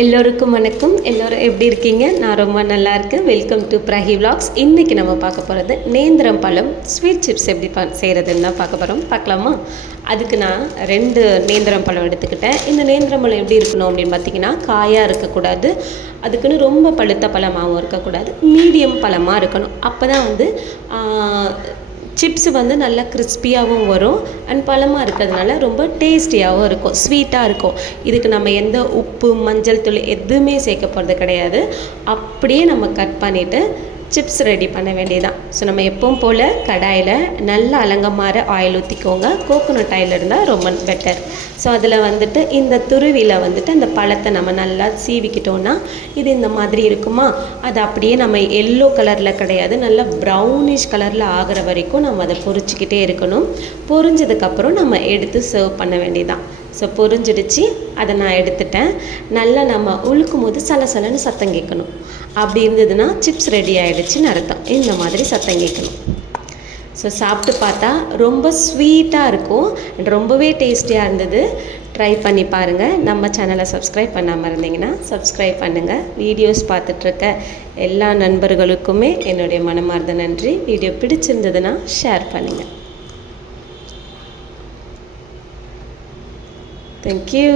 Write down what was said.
எல்லோருக்கும் வணக்கம். எல்லோரும் எப்படி இருக்கீங்க? நான் ரொம்ப நல்லா இருக்கேன். Welcome to Prahi vlogs. இன்றைக்கி நம்ம பார்க்க போகிறது நேந்திரம் பழம் ஸ்வீட் சிப்ஸ் எப்படி செய்கிறதுன்னு தான் பார்க்க போகிறோம். பார்க்கலாமா? அதுக்கு நான் 2 நேந்திரம் பழம் எடுத்துக்கிட்டேன். இந்த நேந்திரம் பழம் எப்படி இருக்கணும் அப்படின்னு பார்த்தீங்கன்னா, காயாக இருக்கக்கூடாது, அதுக்குன்னு ரொம்ப பழுத்த பழமாகவும் இருக்கக்கூடாது, மீடியம் பழமாக இருக்கணும். அப்போ தான் சிப்ஸ் நல்லா கிறிஸ்பியாகவும் வரும் அண்ட் பழமாக இருக்கிறதுனால ரொம்ப டேஸ்டியாகவும் இருக்கும், ஸ்வீட்டாக இருக்கும். இதுக்கு நம்ம எந்த உப்பு மஞ்சள் தூள் எதுவுமே சேர்க்க போகிறது கிடையாது. அப்படியே நம்ம கட் பண்ணிவிட்டு சிப்ஸ் ரெடி பண்ண வேண்டியதான். ஸோ நம்ம எப்பவும் போல் கடாயில் நல்ல அலங்கமாற ஆயில் ஊற்றிக்கோங்க. கோகோனட் ஆயில் இருந்தால் ரொம்ப பெட்டர். ஸோ அதில் இந்த துருவியில் அந்த பழத்தை நம்ம நல்லா சீவிக்கிட்டோன்னா இது இந்த மாதிரி இருக்குமா. அது அப்படியே நம்ம எல்லோ கலரில் கிடையாது, நல்லா ப்ரௌனிஷ் கலரில் ஆகிற வரைக்கும் நம்ம அதை பொரிச்சிக்கிட்டே இருக்கணும். பொரிஞ்சதுக்கப்புறம் நம்ம எடுத்து சர்வ் பண்ண வேண்டியதான். ஸோ பொரிஞ்சிடுச்சு, அதை நான் எடுத்துட்டேன். நல்லா நம்ம உழுக்கும் போது சலசலன்னு சத்தம் கேட்கணும். அப்படி இருந்ததுன்னா சிப்ஸ் ரெடி ஆகிடுச்சின்னு அர்த்தம். இந்த மாதிரி சத்தம் கேட்கணும். ஸோ சாப்பிட்டு பார்த்தா ரொம்ப ஸ்வீட்டாக இருக்கும், ரொம்பவே டேஸ்டியாக இருந்தது. ட்ரை பண்ணி பாருங்கள். நம்ம சேனலை சப்ஸ்கிரைப் பண்ணாமல் இருந்தீங்கன்னா சப்ஸ்கிரைப் பண்ணுங்கள். வீடியோஸ் பார்த்துட்ருக்க எல்லா நண்பர்களுக்குமே என்னுடைய மனமார்ந்த நன்றி. வீடியோ பிடிச்சிருந்ததுன்னா ஷேர் பண்ணுங்கள். Thank you.